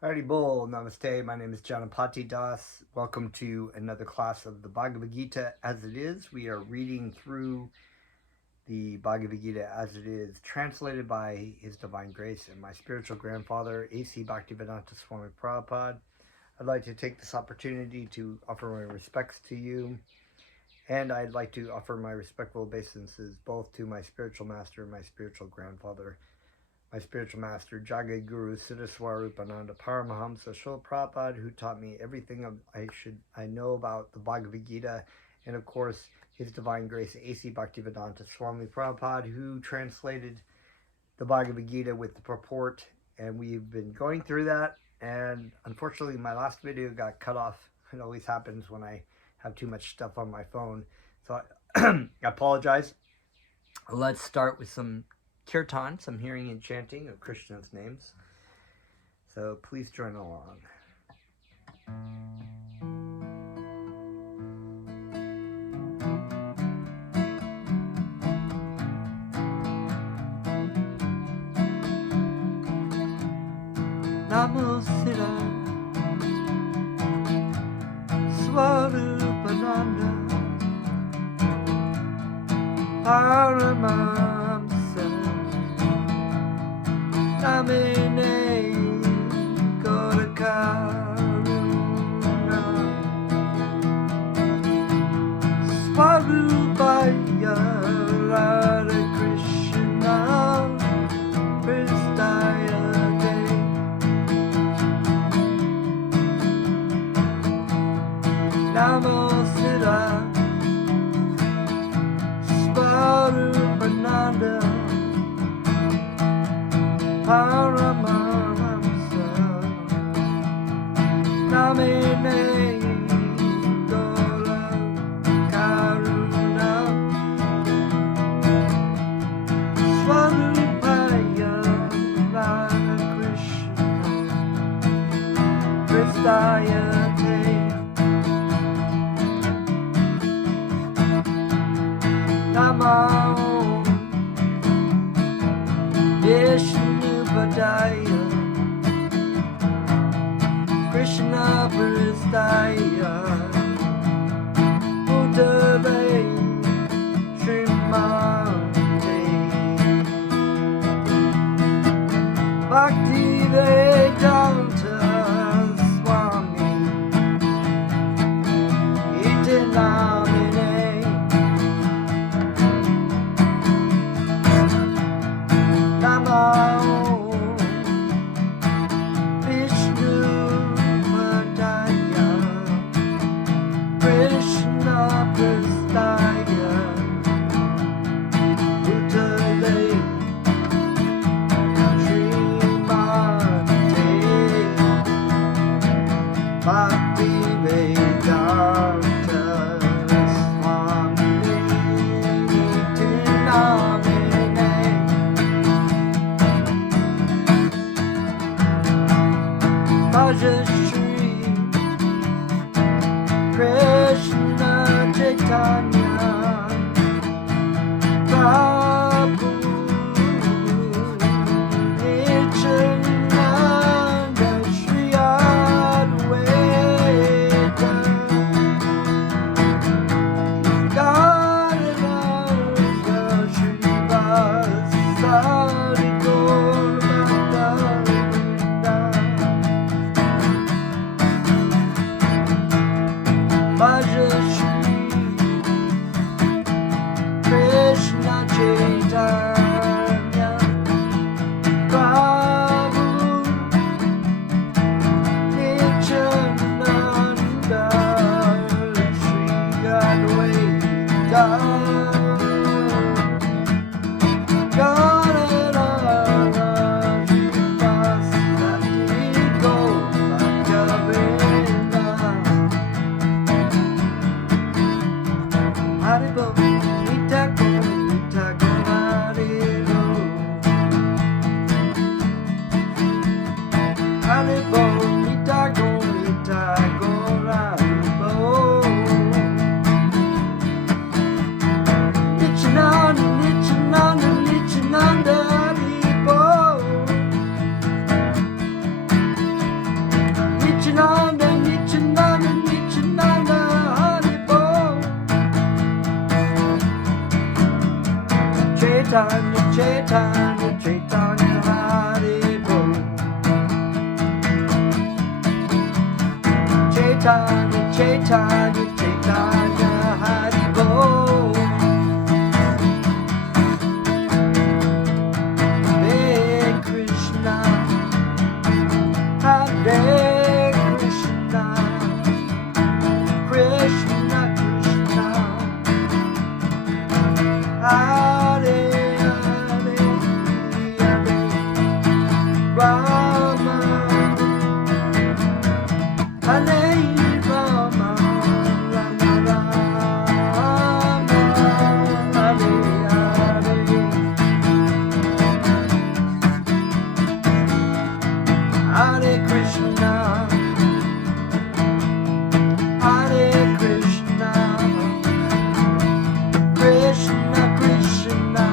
Hardy Bol, Namaste. My name is Janapati Das. Welcome to another class of the Bhagavad Gita as it is. We are reading through the Bhagavad Gita as it is, translated by His Divine Grace and my spiritual grandfather, A.C. Bhaktivedanta Swami Prabhupada. I'd like to take this opportunity to offer my respects to you, and I'd like to offer my respectful obeisances both to my spiritual master and my spiritual grandfather, my spiritual master, Jagat Guru Siddhaswarupananda Paramahamsa Srila Prabhupada, who taught me everything I know about the Bhagavad Gita, and of course, His Divine Grace, A.C. Bhaktivedanta Swami Prabhupada, who translated the Bhagavad Gita with the purport, and we've been going through that, and unfortunately, my last video got cut off. It always happens when I have too much stuff on my phone, so I apologize. Let's start with some kirtan, some hearing and chanting of Krishna's names. So please join along. Namo Siddha Swarupananda Paramamsa Namine Gorakaruna Swarupaya Radha Krishna Pristaya De Namo Siddha Swarupananda Paramamsa Namine Gora Karuna Swarupaya Radha Krishna Pristaya Te Namo Vishnupadaya Krishna Pristaya Uttave Srimate Bhakti Vedanta Swami Iti Namine Namo Vishnupadaya Krishna Pristaya Uttave Srimate Bhakti Vedanta Swami Iti Namine Bhaja Shri Krishna Chaitanya Prabhu Nityananda Shri Advaita Gadadhara Shri Vasari Gaura Bhaktavrinda Chaitanya, Chaitanya, Chaitanya, Haribol. Hare Krishna, Hare Krishna, Krishna Krishna, Hare Hare, Hare Rama, Hare Rama, Rama Rama, Hare Hare, Hare Krishna, Hare Krishna, Krishna Krishna,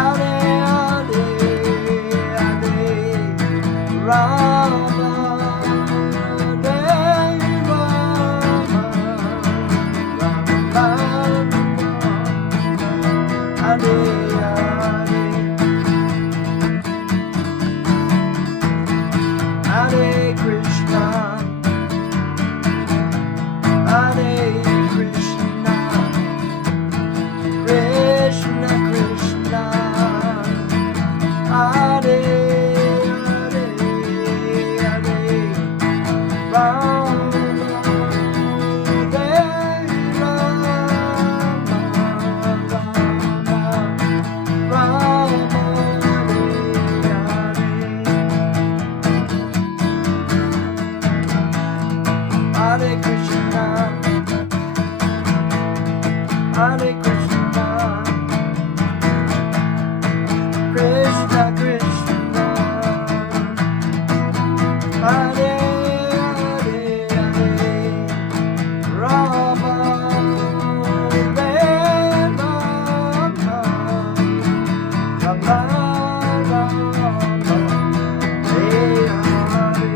Hare Hare, Hare Rama, Hare Rama, Rama Rama, Hare Hare, Hare Krishna, Hare Krishna, Krishna Krishna, Hare Hare, Hare Rama, Hare Rama, Rama Rama, Hare Hare, Hare Krishna, Hare Krishna, Krishna Krishna, Hare Hare, Hare Rama, Hare Rama, Rama Rama, Hare Hare.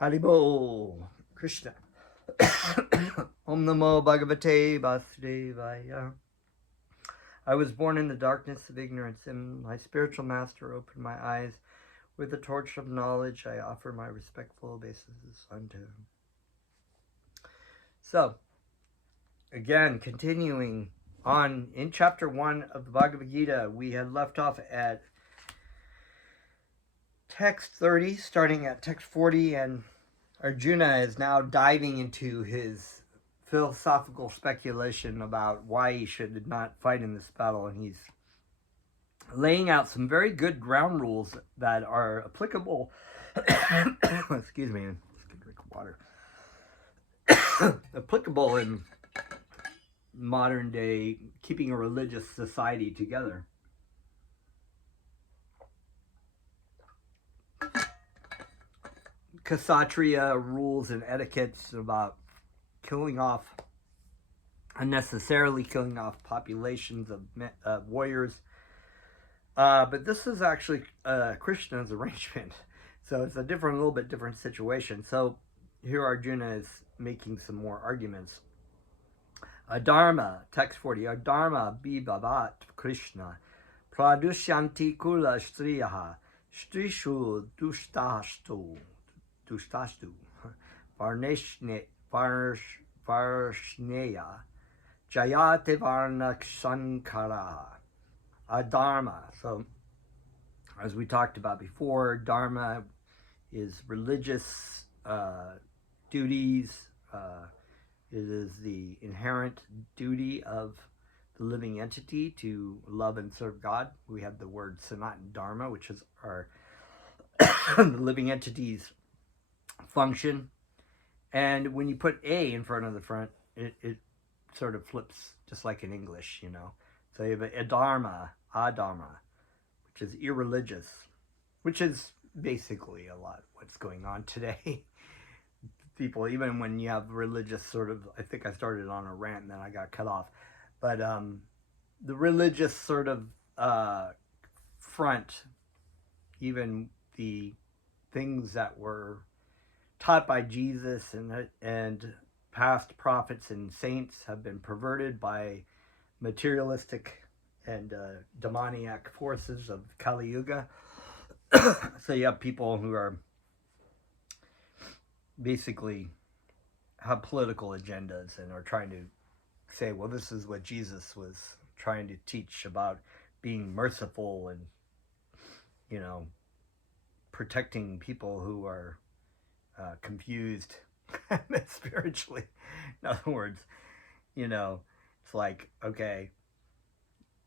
Haribo Krishna. Om Namo Bhagavate Vasudevaya. I was born in the darkness of ignorance, and my spiritual master opened my eyes. With the torch of knowledge, I offer my respectful obeisances unto him. So, again, continuing on in chapter 1 of the Bhagavad Gita, we had left off at text 30, starting at text 40, and Arjuna is now diving into his philosophical speculation about why he should not fight in this battle, and he's laying out some very good ground rules that are applicable. Excuse me, I'm just gonna drink water. Applicable in modern day keeping a religious society together. Kshatriya rules and etiquettes about unnecessarily killing off populations of warriors. But this is actually Krishna's arrangement. So it's a little bit different situation. So here Arjuna is making some more arguments. Adharma, text 40, Adharma bibhavat Krishna, pradushyanti kula striyaha, strishu dushtastu, varshneya, jayate varnakshankara. Dharma. So, as we talked about before, Dharma is religious duties. It is the inherent duty of the living entity to love and serve God. We have the word Sanatan Dharma, which is our the living entity's function. And when you put A in front of the front, it sort of flips, just like in English, you know. So you have adharma, which is irreligious, which is basically a lot of what's going on today. People, even when you have religious sort of, I think I started on a rant and then I got cut off, but the religious sort of front, even the things that were taught by Jesus and past prophets and saints have been perverted by materialistic and demoniac forces of Kali Yuga. So you have people who are basically have political agendas and are trying to say, well, this is what Jesus was trying to teach about being merciful and, you know, protecting people who are confused spiritually. In other words, you know, it's like, okay,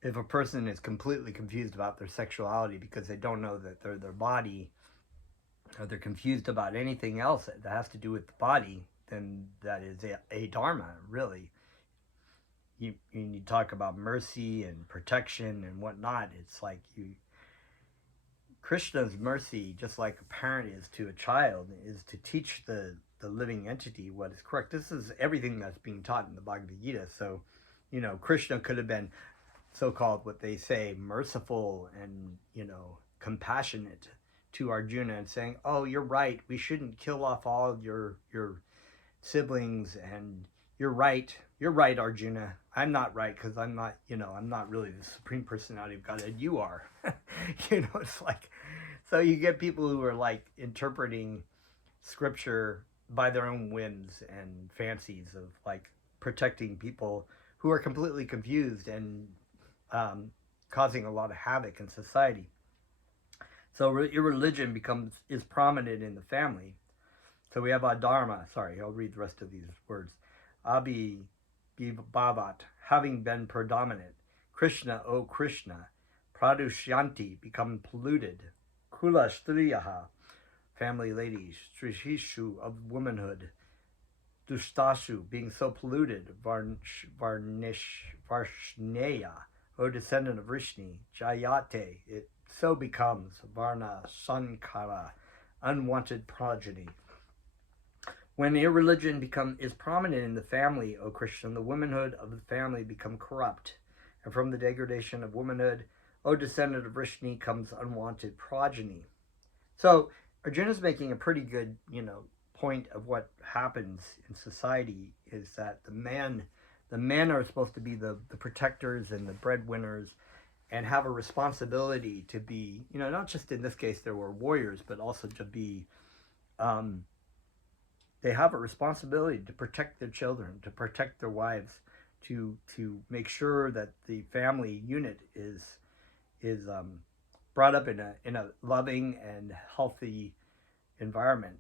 if a person is completely confused about their sexuality because they don't know that they're their body, or they're confused about anything else that has to do with the body, then that is a dharma, really. You talk about mercy and protection and whatnot. It's like Krishna's mercy, just like a parent is to a child, is to teach the living entity what is correct. This is everything that's being taught in the Bhagavad Gita. So, you know, Krishna could have been so-called, what they say, merciful and, you know, compassionate to Arjuna and saying, oh, you're right, we shouldn't kill off all of your siblings, and you're right, Arjuna, I'm not right, because I'm not, you know, I'm not really the Supreme Personality of Godhead, you are. You know, it's like, so you get people who are like interpreting scripture by their own whims and fancies of like protecting people who are completely confused and causing a lot of havoc in society. So irreligion is prominent in the family. So we have adharma. Sorry, I'll read the rest of these words. Abhi bhavat, having been predominant. Krishna, O Krishna, pradushyanti, become polluted. Kula striyaha, family ladies. Strishishu, of womanhood. Dustashu, being so polluted. Varshneya, O descendant of Vrishni. Jayate, it so becomes. Varna sankara, unwanted progeny. When irreligion is prominent in the family, O Krishna, the womanhood of the family become corrupt. And from the degradation of womanhood, O descendant of Vrishni, comes unwanted progeny. So Arjuna is making a pretty good, you know, point of what happens in society is that the men are supposed to be the protectors and the breadwinners, and have a responsibility to be, you know, not just in this case there were warriors, but also to be, they have a responsibility to protect their children, to protect their wives, to make sure that the family unit is brought up in a loving and healthy environment.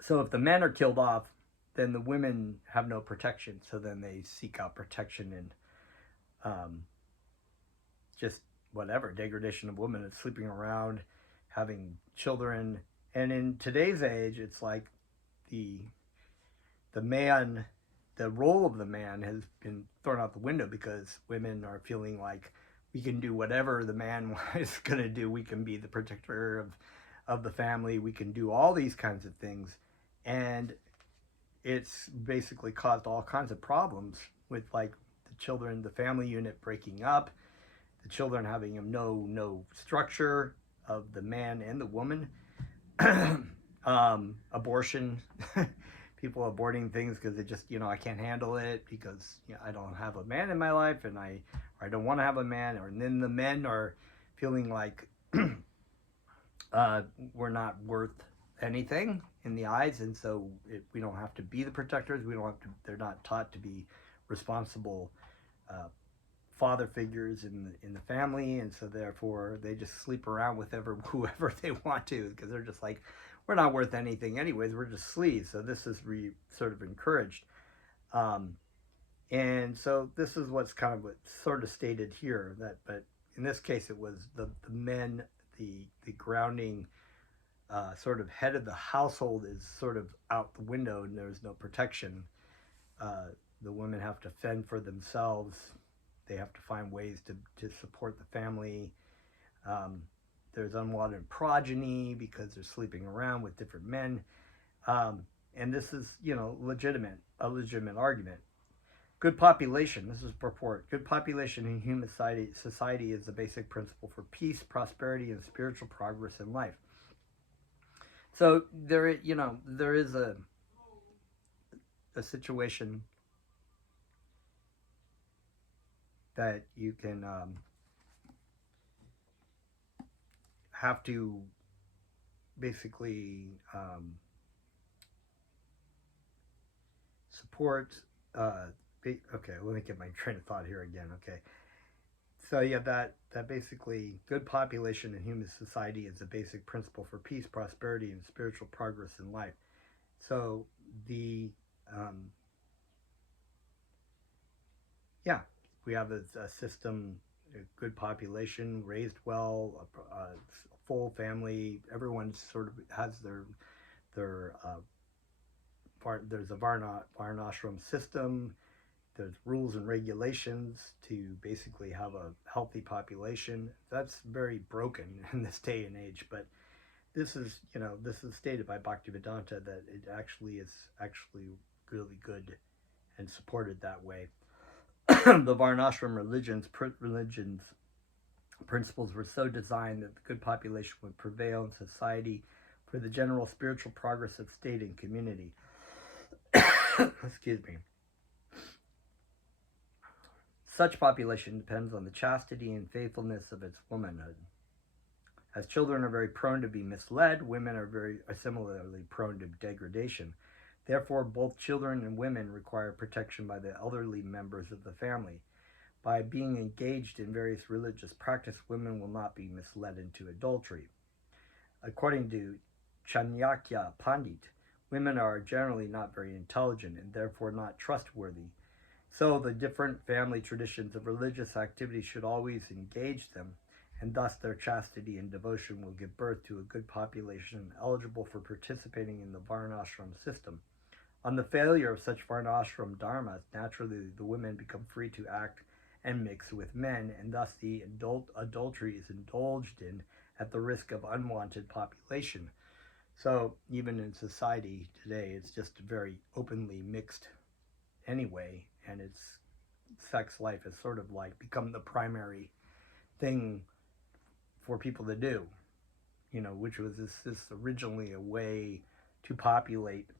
So if the men are killed off, then the women have no protection. So then they seek out protection and just whatever, degradation of women, and sleeping around, having children. And in today's age, it's like the man, the role of the man has been thrown out the window, because women are feeling like we can do whatever the man is going to do. We can be the protector of the family. We can do all these kinds of things. And it's basically caused all kinds of problems with like the children, the family unit breaking up, the children having no structure of the man and the woman, abortion, people aborting things because they just, you know, I can't handle it because, you know, I don't have a man in my life, and I don't want to have a man, and then the men are feeling like we're not worth anything in the eyes, and so we don't have to be the protectors. We don't have to. They're not taught to be responsible father figures in the family, and so therefore they just sleep around with whoever they want to, because they're just like, we're not worth anything anyways. We're just sleaze. So this is sort of encouraged, and so this is what's kind of sort of stated here. But in this case, it was the men, the grounding. Sort of head of the household is sort of out the window, and there's no protection. The women have to fend for themselves. They have to find ways to support the family. There's unwanted progeny because they're sleeping around with different men. And this is, you know, a legitimate argument. Good population, this is purport. Good population in human society is the basic principle for peace, prosperity, and spiritual progress in life. So there, there is a situation that you can have to basically support. Okay, let me get my train of thought here again. Okay, so yeah, that basically good population in human society is a basic principle for peace, prosperity, and spiritual progress in life. So the yeah, we have a system, a good population, raised well, a full family. Everyone sort of has their there's a varnashram system. There's rules and regulations to basically have a healthy population. That's very broken in this day and age, but this is stated by Bhaktivedanta that it actually is really good and supported that way. The Varnashram religions principles were so designed that the good population would prevail in society for the general spiritual progress of state and community. Excuse me. Such population depends on the chastity and faithfulness of its womanhood. As children are very prone to be misled, women are similarly prone to degradation. Therefore, both children and women require protection by the elderly members of the family. By being engaged in various religious practice, women will not be misled into adultery. According to Chanakya Pandit, women are generally not very intelligent and therefore not trustworthy. So the different family traditions of religious activity should always engage them, and thus their chastity and devotion will give birth to a good population eligible for participating in the Varnashram system. On the failure of such Varnashram dharmas, naturally the women become free to act and mix with men, and thus the adultery is indulged in at the risk of unwanted population. So even in society today, it's just very openly mixed anyway, and its sex life has sort of like become the primary thing for people to do, which was this originally a way to populate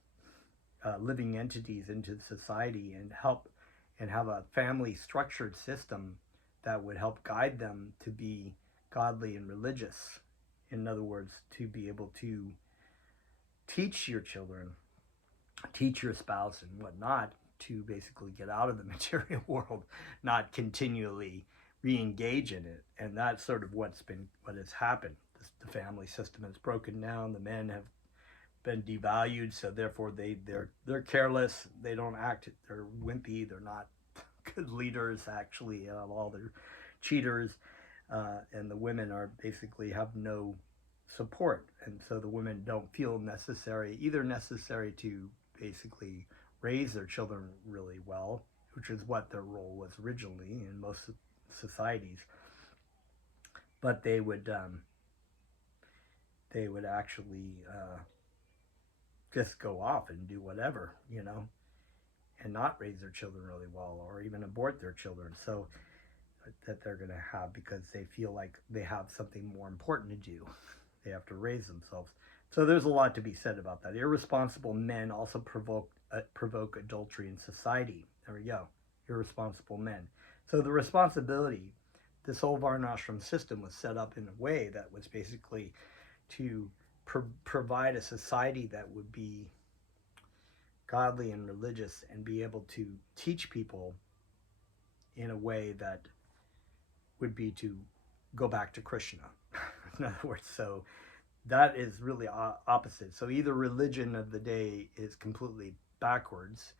living entities into society and help and have a family structured system that would help guide them to be godly and religious. In other words, to be able to teach your children, teach your spouse and whatnot, to basically get out of the material world, not continually re-engage in it. And that's sort of what has happened. The family system has broken down. The men have been devalued, so therefore they're careless. They don't act. They're wimpy. They're not good leaders. Actually, all they're cheaters, and the women are basically have no support, and so the women don't feel necessary to basically raise their children really well, which is what their role was originally in most societies. But they would actually just go off and do whatever, and not raise their children really well, or even abort their children. So that they're going to have, because they feel like they have something more important to do. They have to raise themselves. So there's a lot to be said about that. Irresponsible men also provoke adultery in society. There we go. Irresponsible men. So the responsibility, this whole Varnashram system was set up in a way that was basically to provide a society that would be godly and religious and be able to teach people in a way that would be to go back to Krishna. In other words, so that is really opposite. So either religion of the day is completely backwards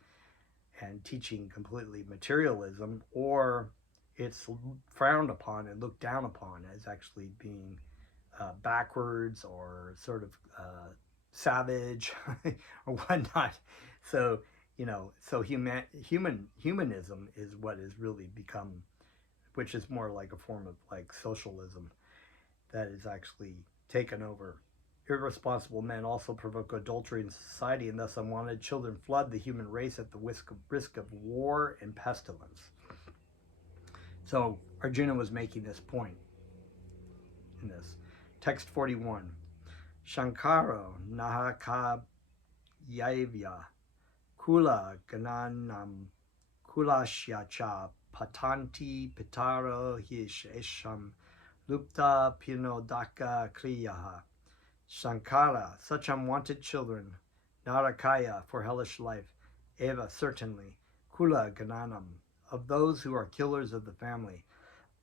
and teaching completely materialism, or it's frowned upon and looked down upon as actually being backwards or sort of savage or whatnot. So humanism is what has really become, which is more like a form of like socialism that is actually taken over. Irresponsible men also provoke adultery in society, and thus unwanted children flood the human race at the risk of war and pestilence. So Arjuna was making this point in this. Text 41. Shankaro Nahaka Yaivya Kula Gananam Kulashyacha Patanti Pitaro Hishesham Lupta Pinodaka Kriyaha. Shankara, such unwanted children. Narakaya, for hellish life. Eva, certainly. Kula Gananam, of those who are killers of the family.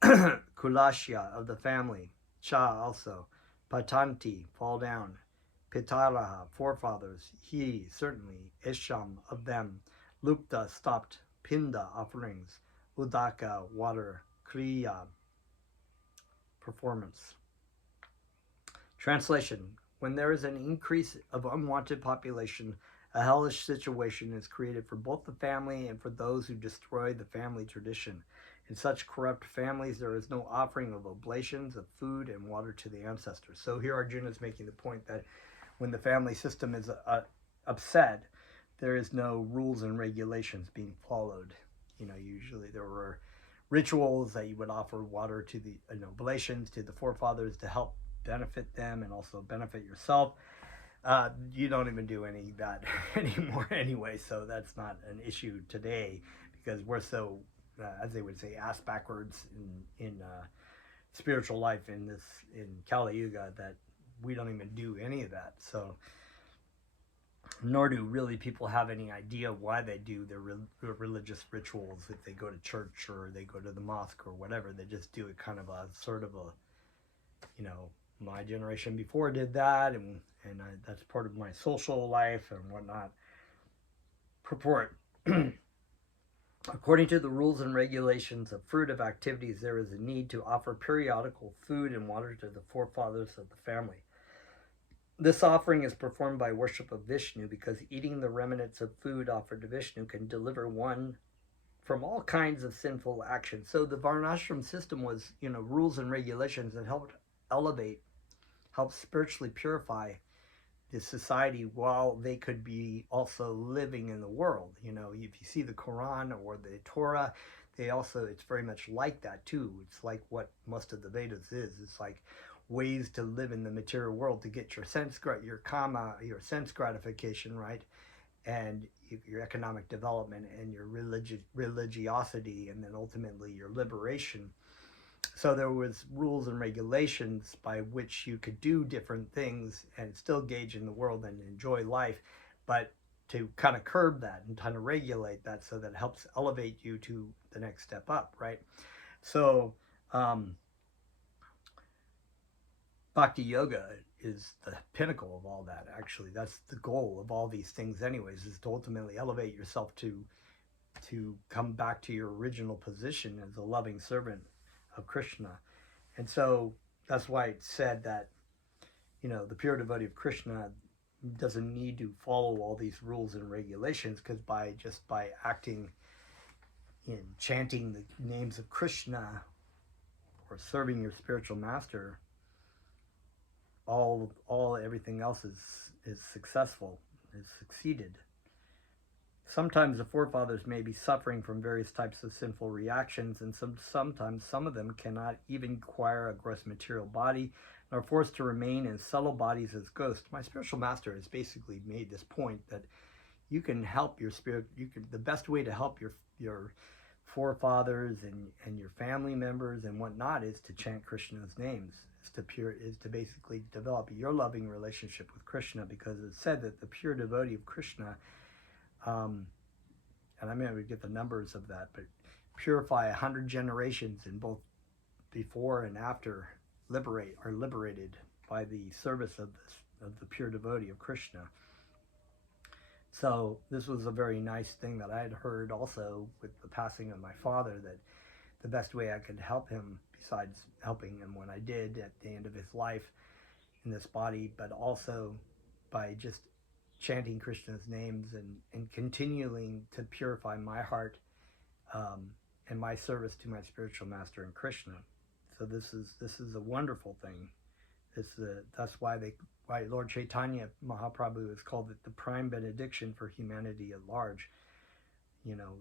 Kulashya, of the family. Cha, also. Patanti, fall down. Pitaraha, forefathers. He, certainly. Esham, of them. Lupta, stopped. Pinda, offerings. Udaka, water. Kriya, performance. Translation. When there is an increase of unwanted population, a hellish situation is created for both the family and for those who destroy the family tradition. In such corrupt families, there is no offering of oblations, of food, and water to the ancestors. So here Arjuna is making the point that when the family system is upset, there is no rules and regulations being followed. Usually there were rituals that you would offer water to the oblations to the forefathers to help benefit them and also benefit yourself. You don't even do any of that anymore anyway, so that's not an issue today because we're so, as they would say, ass backwards in spiritual life in Kali Yuga that we don't even do any of that. So, nor do really people have any idea why they do their religious rituals. If they go to church or they go to the mosque or whatever, they just do it kind of a sort of a, my generation before did that, and that's part of my social life and whatnot. Purport. According to the rules and regulations of fruitive activities, there is a need to offer periodical food and water to the forefathers of the family. This offering is performed by worship of Vishnu because eating the remnants of food offered to Vishnu can deliver one from all kinds of sinful actions. So the Varnashram system was, rules and regulations that helped spiritually purify the society while they could be also living in the world. If you see the Quran or the Torah, it's very much like that too. It's like what most of the Vedas is. It's like ways to live in the material world to get your sense gratification, right? And your economic development and your religiosity, and then ultimately your liberation. So there was rules and regulations by which you could do different things and still engage in the world and enjoy life, but to kind of curb that and kind of regulate that so that it helps elevate you to the next step up, right? So Bhakti Yoga is the pinnacle of all that, actually. That's the goal of all these things anyways, is to ultimately elevate yourself to come back to your original position as a loving servant of Krishna. And so that's why it's said that, the pure devotee of Krishna doesn't need to follow all these rules and regulations, because by acting in chanting the names of Krishna or serving your spiritual master, everything else is successful, is succeeded. Sometimes the forefathers may be suffering from various types of sinful reactions, and sometimes some of them cannot even acquire a gross material body, and are forced to remain in subtle bodies as ghosts. My spiritual master has basically made this point that you can help your spirit. The best way to help your forefathers and your family members and whatnot is to chant Krishna's names. Is to basically develop your loving relationship with Krishna, because it's said that the pure devotee of Krishna, and I'm going to get the numbers of that, but purify 100 generations in both before and after are liberated by the service of the pure devotee of Krishna. So this was a very nice thing that I had heard also with the passing of my father, that the best way I could help him, besides helping him when I did at the end of his life in this body, but also by just chanting Krishna's names and continuing to purify my heart and my service to my spiritual master and Krishna. So this is a wonderful thing. That's why Lord Chaitanya Mahaprabhu has called it the prime benediction for humanity at large.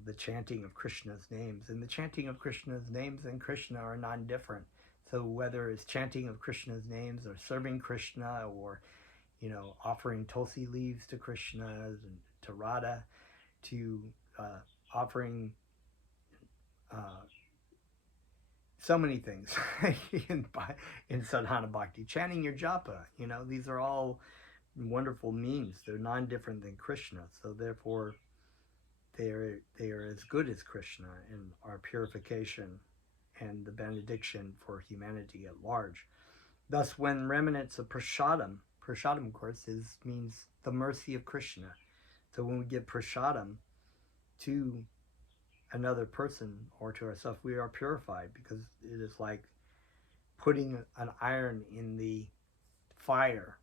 The chanting of Krishna's names. And the chanting of Krishna's names and Krishna are non-different. So whether it's chanting of Krishna's names or serving Krishna or, offering tulsi leaves to Krishna and to Radha, to offering so many things in sadhana bhakti, chanting your japa. These are all wonderful means. They're non-different than Krishna, so therefore they are as good as Krishna in our purification and the benediction for humanity at large. Thus, when remnants of prasadam, of course, means the mercy of Krishna. So when we give prasadam to another person or to ourselves, we are purified, because it is like putting an iron in the fire.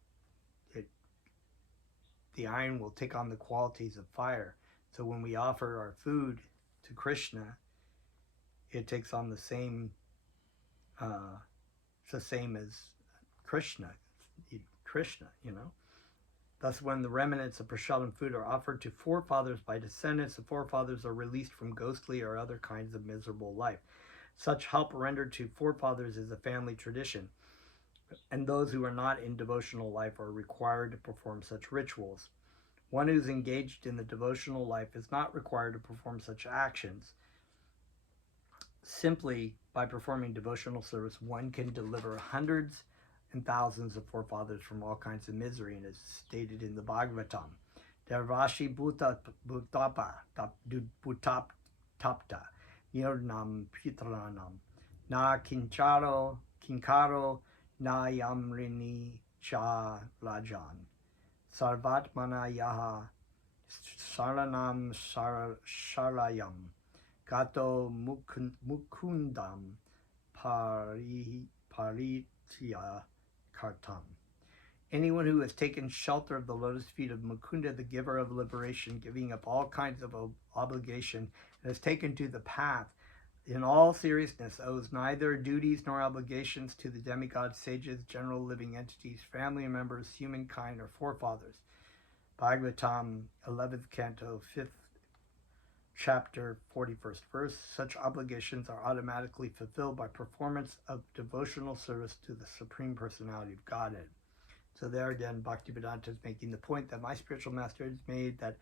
The iron will take on the qualities of fire. So when we offer our food to Krishna, it takes on the same it's the same as Krishna. Thus, when the remnants of prasadam food are offered to forefathers by descendants, the forefathers are released from ghostly or other kinds of miserable life. Such help rendered to forefathers is a family tradition, and those who are not in devotional life are required to perform such rituals. One who is engaged in the devotional life is not required to perform such actions. Simply by performing devotional service, one can deliver hundreds and thousands of forefathers from all kinds of misery, and is stated in the Bhagavatam. Dervashi bhutapa tapta yurnam pitranam na kinkaro na yamrini cha rajan sarvatmana yaha saranam sharayam gato mukundam paritya kartam. Anyone who has taken shelter of the lotus feet of Mukunda, the giver of liberation, giving up all kinds of obligation, and has taken to the path in all seriousness, owes neither duties nor obligations to the demigods, sages, general living entities, family members, humankind, or forefathers. Bhagavatam, 11th canto, 5th chapter, 41st verse. Such obligations are automatically fulfilled by performance of devotional service to the Supreme Personality of Godhead. So there again, Bhaktivedanta is making the point that my spiritual master has made, that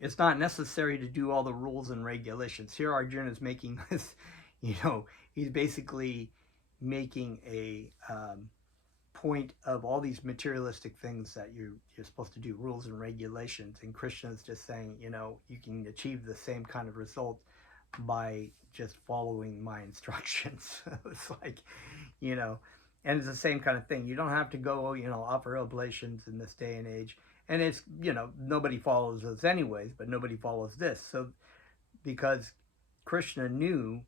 it's not necessary to do all the rules and regulations. Here Arjuna is making this, he's basically making a point of all these materialistic things that you're supposed to do, rules and regulations. And Krishna is just saying, you can achieve the same kind of result by just following my instructions. It's like, and it's the same kind of thing. You don't have to go, offer oblations in this day and age. And it's, nobody follows those anyways, but nobody follows this. So because Krishna knew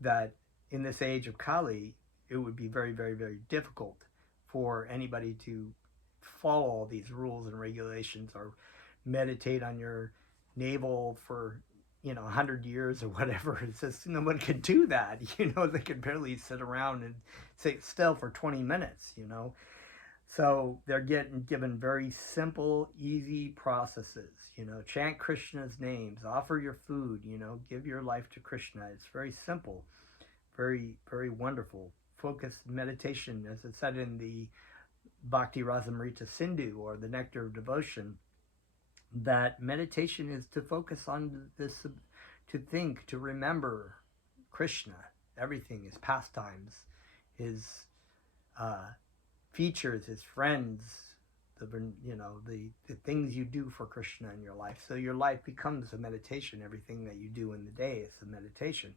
that in this age of Kali, it would be very, very, very difficult for anybody to follow all these rules and regulations, or meditate on your navel for 100 years or whatever. It says nobody could do that. They could barely sit around and sit still for 20 minutes. So they're given very simple, easy processes. Chant Krishna's names, offer your food, give your life to Krishna. It's very simple, very, very wonderful. Focused meditation, as it said in the Bhakti Rasamrita Sindhu, or the Nectar of Devotion, that meditation is to focus on this, to think, to remember Krishna, everything, his pastimes, his features, his friends, the things you do for Krishna in your life. So your life becomes a meditation. Everything that you do in the day is a meditation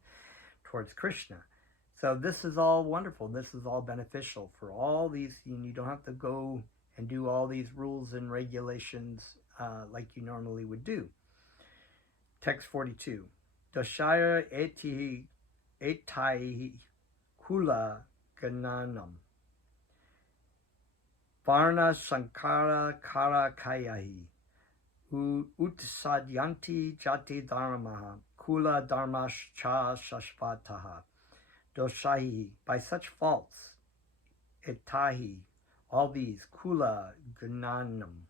towards Krishna. So this is all wonderful. This is all beneficial for all these. You don't have to go and do all these rules and regulations like you normally would do. Text 42. Dashaya etai kula gananam. Varna sankara kara kayahi. Utsadyanti jati dharmaha. Kula dharmash cha shashvataha. Doshahi, by such faults, etahi, all these, kula gnanam,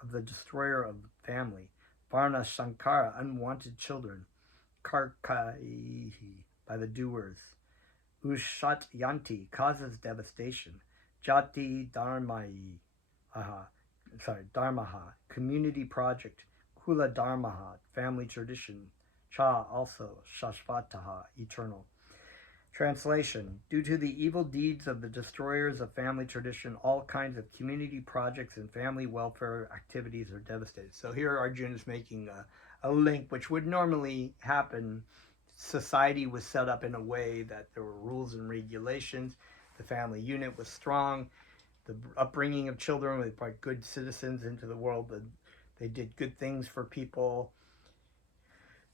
of the destroyer of family, varna sankara, unwanted children, karkaihi, by the doers, ushat yanti, causes devastation, Jati Dharmaha, community project, Kula Dharmaha, family tradition, Cha also, Shashvataha, eternal. Translation: due to the evil deeds of the destroyers of family tradition, all kinds of community projects and family welfare activities are devastated. So here Arjuna is making a link which would normally happen. Society was set up in a way that there were rules and regulations. The family unit was strong. The upbringing of children, they brought good citizens into the world. They did good things for people.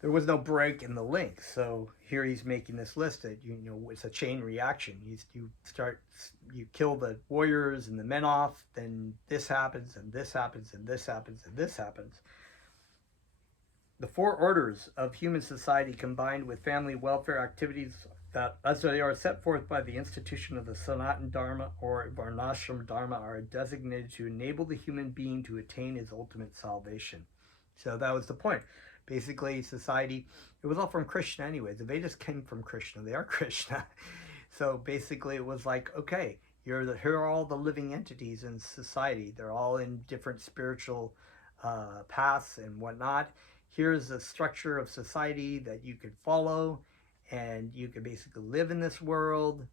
There was no break in the link. So here he's making this list that, you know, it's a chain reaction. You kill the warriors and the men off, then this happens, and this happens, and this happens, and this happens. The four orders of human society combined with family welfare activities that, as they are set forth by the institution of the Sanatana Dharma or Varnashram Dharma, are designated to enable the human being to attain his ultimate salvation. So that was the point. Basically, society, it was all from Krishna anyway. The Vedas came from Krishna. They are Krishna. So basically it was like, okay, here are all the living entities in society. They're all in different spiritual paths and whatnot. Here's a structure of society that you could follow, and you could basically live in this world,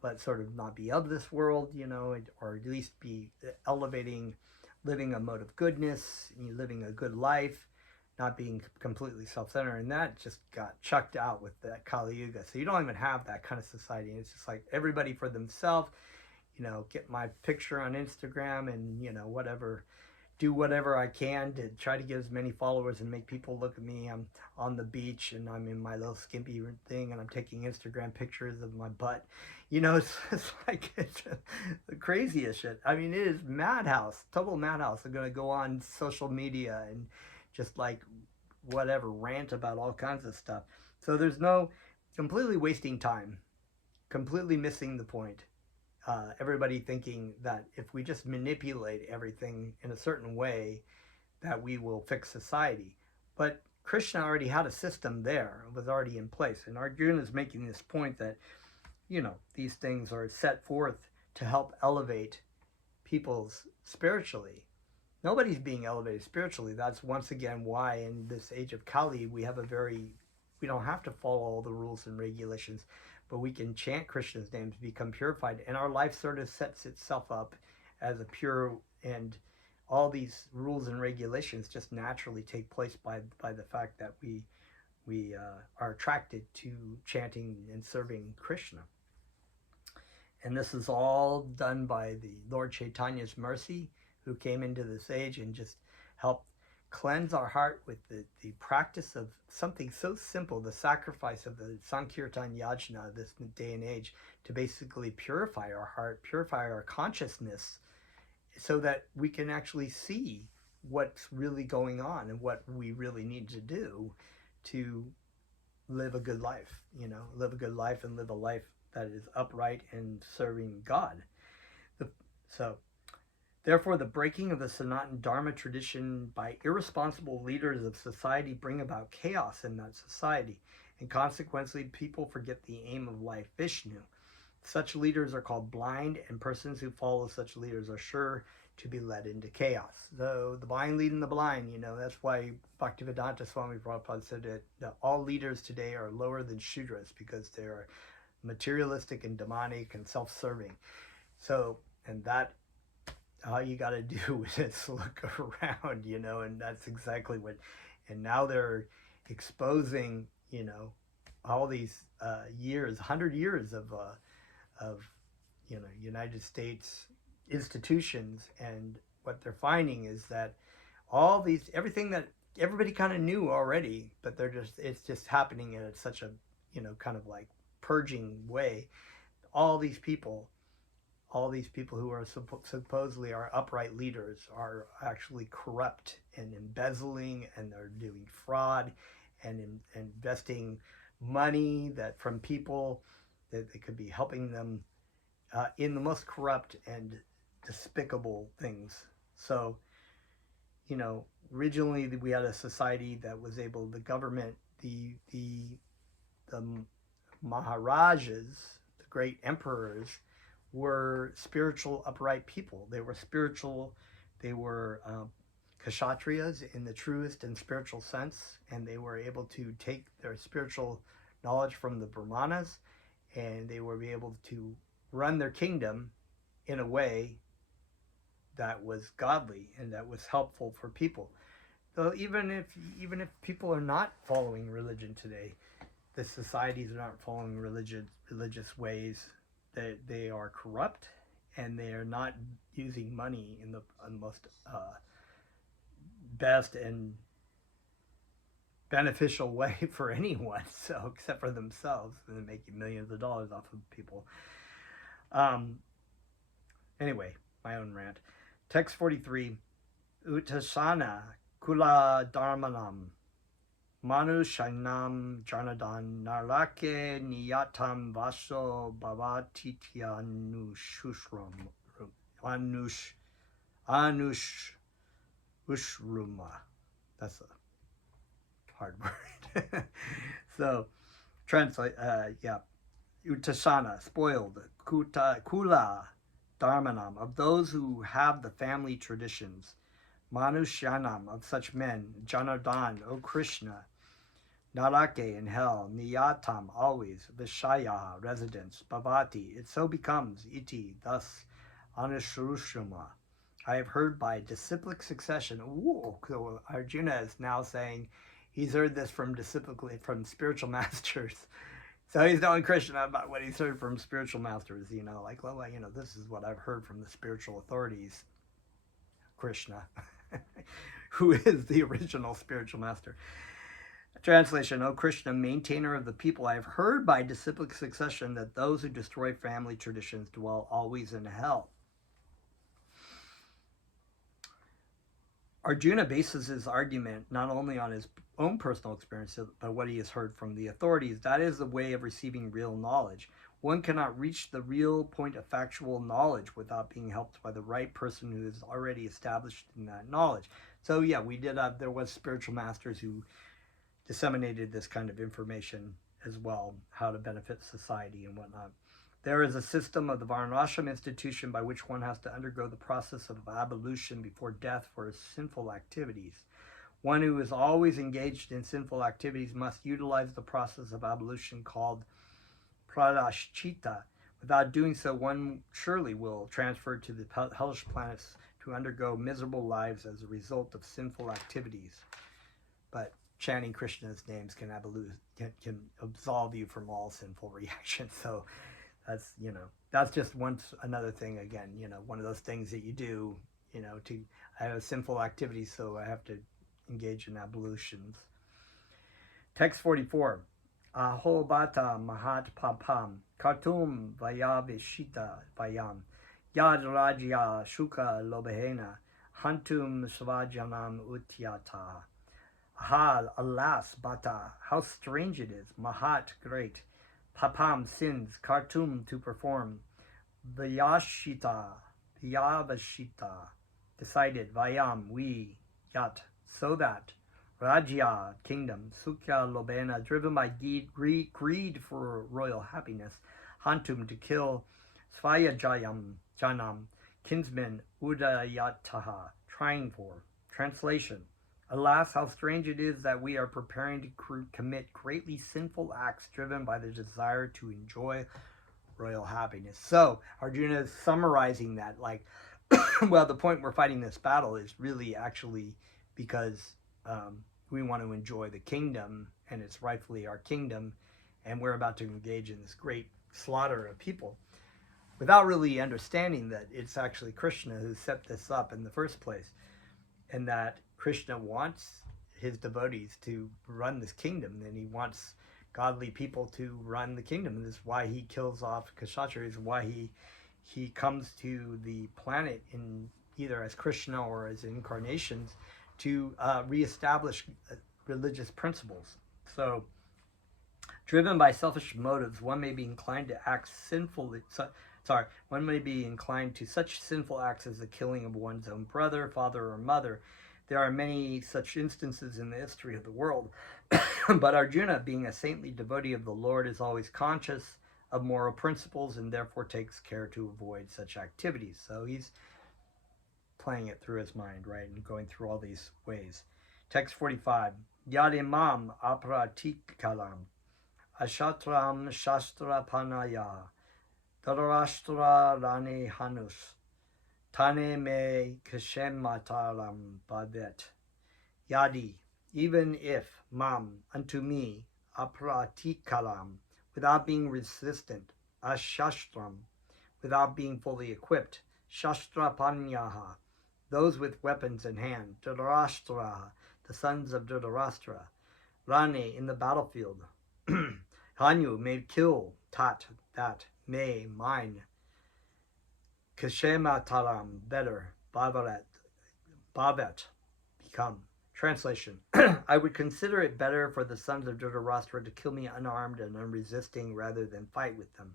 but sort of not be of this world, you know, or at least be elevating, living a mode of goodness, living a good life, not being completely self-centered. And that just got chucked out with that Kali Yuga. So you don't even have that kind of society. It's just like everybody for themselves, you know, get my picture on Instagram and, you know, whatever, do whatever I can to try to get as many followers and make people look at me. I'm on the beach and I'm in my little skimpy thing and I'm taking Instagram pictures of my butt. You know, it's like it's the craziest shit. I mean, it is madhouse, total madhouse. They're going to go on social media and just like whatever, rant about all kinds of stuff. So there's no, completely wasting time, completely missing the point. Everybody thinking that if we just manipulate everything in a certain way, that we will fix society. But Krishna already had a system there, it was already in place. And Arjuna is making this point that, you know, these things are set forth to help elevate people's spiritually. Nobody's being elevated spiritually. That's once again why in this age of Kali we don't have to follow all the rules and regulations, but we can chant Krishna's name to become purified, and our life sort of sets itself up as a pure, and all these rules and regulations just naturally take place by the fact that we are attracted to chanting and serving Krishna. And this is all done by the Lord Chaitanya's mercy, who came into this age and just helped cleanse our heart with the practice of something so simple, the sacrifice of the Sankirtan Yajna, this day and age, to basically purify our heart, purify our consciousness, so that we can actually see what's really going on and what we really need to do to live a good life, you know, live a good life and live a life that is upright and serving God. Therefore, the breaking of the Sanatana Dharma tradition by irresponsible leaders of society bring about chaos in that society, and consequently, people forget the aim of life, Vishnu. Such leaders are called blind, and persons who follow such leaders are sure to be led into chaos. So the blind leading the blind, you know, that's why Bhaktivedanta Swami Prabhupada said that all leaders today are lower than Shudras because they are materialistic and demonic and self-serving. So, and that, all you got to do is look around, you know, and that's exactly what, and now they're exposing, you know, all these years, 100 years of you know, United States institutions, and what they're finding is that all these, everything that everybody kind of knew already, but it's just happening in such a, you know, kind of like purging way. All these people who are supposedly our upright leaders are actually corrupt and embezzling, and they're doing fraud and investing money that from people that they could be helping them in the most corrupt and despicable things. So, you know, originally we had a society that was able, the government, the Maharajas, the great emperors, were spiritual, upright people. They were spiritual, they were kshatriyas in the truest and spiritual sense, and they were able to take their spiritual knowledge from the Brahmanas, and they were able to run their kingdom in a way that was godly and that was helpful for people. So even if people are not following religion today, the societies are not following religious ways, that they are corrupt, and they are not using money in the most best and beneficial way for anyone. So except for themselves, and they're making millions of dollars off of people. Anyway, my own rant. Text 43. Utasana kula dharmanam manushanam janadan narlake niyatam vaso bhavatityanushushrama anush ushruma. That's a hard word. So translate, Utasana, spoiled, kula dharmanam, of those who have the family traditions, manushyanam, of such men, Janardan, O Krishna, narake, in hell, niyatam, always, vishaya, residence, bhavati, it so becomes, iti, thus, anushrushama, I have heard by disciplic succession. Ooh, so Arjuna is now saying he's heard this from spiritual masters. So he's telling Krishna about what he's heard from spiritual masters, like, well, this is what I've heard from the spiritual authorities, Krishna, who is the original spiritual master. Translation, O Krishna, maintainer of the people, I have heard by disciplic succession that those who destroy family traditions dwell always in hell. Arjuna bases his argument not only on his own personal experience, but what he has heard from the authorities. That is the way of receiving real knowledge. One cannot reach the real point of factual knowledge without being helped by the right person who is already established in that knowledge. So yeah, there was spiritual masters who disseminated this kind of information as well, how to benefit society and whatnot. There is a system of the Varnashram institution by which one has to undergo the process of ablution before death for his sinful activities. One who is always engaged in sinful activities must utilize the process of ablution called pradashchita. Without doing so, one surely will transfer to the hellish planets to undergo miserable lives as a result of sinful activities. But chanting Krishna's names can absolve you from all sinful reactions. So that's just another thing, again, one of those things that you do, I have sinful activities, so I have to engage in ablutions. Text 44. Aho bata mahat papam kartum vayavishita vayam yad rajya shuka lobehena hantum svajanam utyata. Aha, alas, bata, how strange it is, mahat, great, papam, sins, kartum, to perform, vyavashita, decided, vayam, we, yat, so that, rajya, kingdom, sukya lobena, driven by greed for royal happiness, hantum, to kill, svayajayam, janam, kinsmen, udayataha, trying for. Translation, alas, how strange it is that we are preparing to commit greatly sinful acts driven by the desire to enjoy royal happiness. So Arjuna is summarizing that, like, well, the point we're fighting this battle is really actually because we want to enjoy the kingdom, and it's rightfully our kingdom, and we're about to engage in this great slaughter of people without really understanding that it's actually Krishna who set this up in the first place, and that Krishna wants his devotees to run this kingdom, and he wants godly people to run the kingdom. And this is why he kills off Kshatriyas, why he comes to the planet in either as Krishna or as incarnations to reestablish religious principles. So, driven by selfish motives, one may be inclined to act sinfully. One may be inclined to such sinful acts as the killing of one's own brother, father, or mother. There are many such instances in the history of the world. But Arjuna, being a saintly devotee of the Lord, is always conscious of moral principles and therefore takes care to avoid such activities. So he's playing it through his mind, right, and going through all these ways. Text 45. Yadimam apratikalam ashatram shastra panaya dharashtra rane hanus tane me kashemataram badet. Yadi, even if, mam, unto me, apratikalam, without being resistant, ashastram, without being fully equipped, shastra panyaha, those with weapons in hand, Dhritarashtra, the sons of Dhritarashtra, Rane, in the battlefield, Hanyu, may kill, tat, that, may, mine, Kashema taram, better, Bhavet, become. Translation. I would consider it better for the sons of Dhritarashtra to kill me unarmed and unresisting rather than fight with them.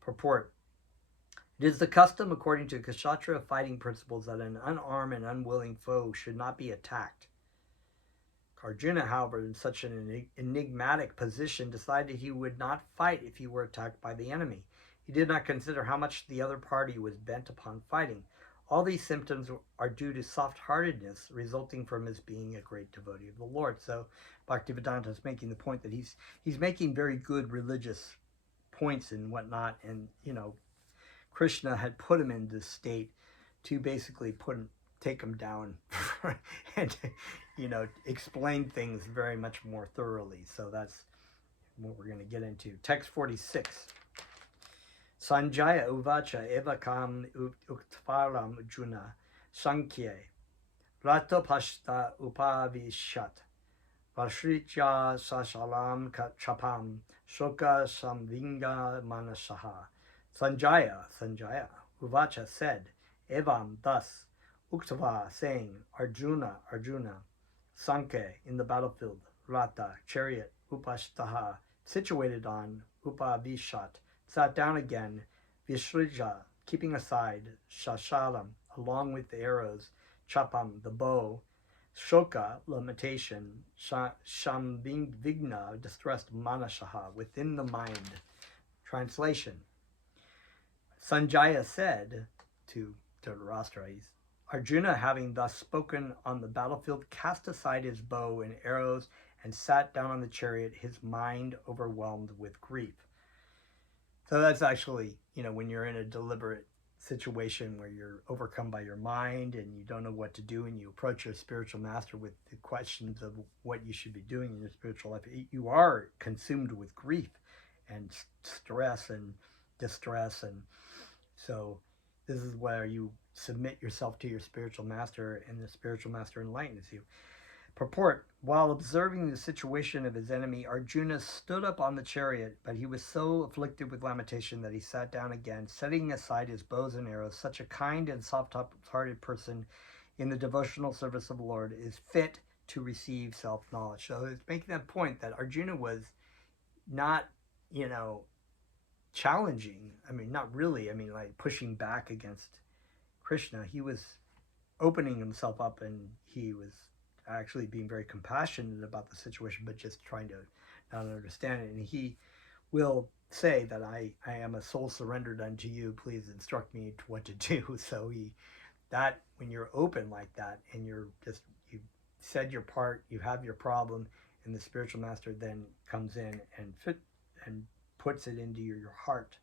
Purport. It is the custom, according to Kshatriya fighting principles, that an unarmed and unwilling foe should not be attacked. Arjuna, however, in such an enigmatic position, decided he would not fight if he were attacked by the enemy. He did not consider how much the other party was bent upon fighting. All these symptoms are due to soft-heartedness resulting from his being a great devotee of the Lord. So Bhaktivedanta is making the point that he's making very good religious points and whatnot, and Krishna had put him in this state to basically take him down and explain things very much more thoroughly. So that's what we're going to get into. Text 46. Sanjaya uvacha evakam uktvaram juna sankhye ratopashta upavishat vashrija sasalam chapam shoka samvinga manasaha. Sanjaya, uvacha said, evam, thus, uktava, saying, Arjuna, Sankhe, in the battlefield, Rata, chariot, upashtaha, situated on, upavishat, sat down again, vishrija, keeping aside, shashalam, along with the arrows, chapam, the bow, shoka, lamentation, shamvigna, distressed, manashaha, within the mind. Translation. Sanjaya said to Dhritarashtra, Arjuna, having thus spoken on the battlefield, cast aside his bow and arrows and sat down on the chariot, his mind overwhelmed with grief. So that's actually, when you're in a deliberate situation where you're overcome by your mind and you don't know what to do, and you approach your spiritual master with the questions of what you should be doing in your spiritual life, you are consumed with grief and stress and distress. And so this is where you submit yourself to your spiritual master, and the spiritual master enlightens you. Purport. While observing the situation of his enemy, Arjuna stood up on the chariot, but he was so afflicted with lamentation that he sat down again, setting aside his bows and arrows. Such a kind and soft-hearted person in the devotional service of the Lord is fit to receive self-knowledge. So it's making that point that Arjuna was not, challenging. Not really. Like pushing back against Krishna. He was opening himself up, and he was actually being very compassionate about the situation, but just trying to not understand it. And he will say that I am a soul surrendered unto you. Please instruct me to what to do. So when you're open like that, and you said your part, you have your problem, and the spiritual master then comes in and puts it into your heart.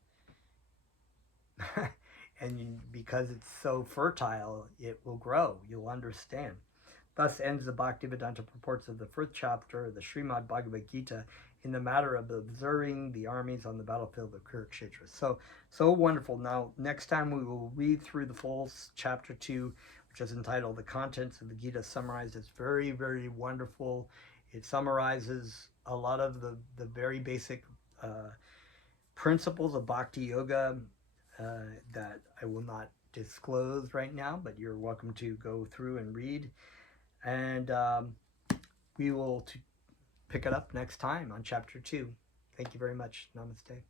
And because it's so fertile, it will grow. You'll understand. Thus ends the Bhaktivedanta purports of the first chapter of the Srimad Bhagavad Gita in the matter of observing the armies on the battlefield of Kurukshetra. So wonderful. Now, next time we will read through the full chapter 2, which is entitled The Contents of the Gita Summarized. It's very, very wonderful. It summarizes a lot of the very basic principles of Bhakti Yoga that I will not disclose right now, but you're welcome to go through and read. And we will pick it up next time on chapter 2. Thank you very much. Namaste.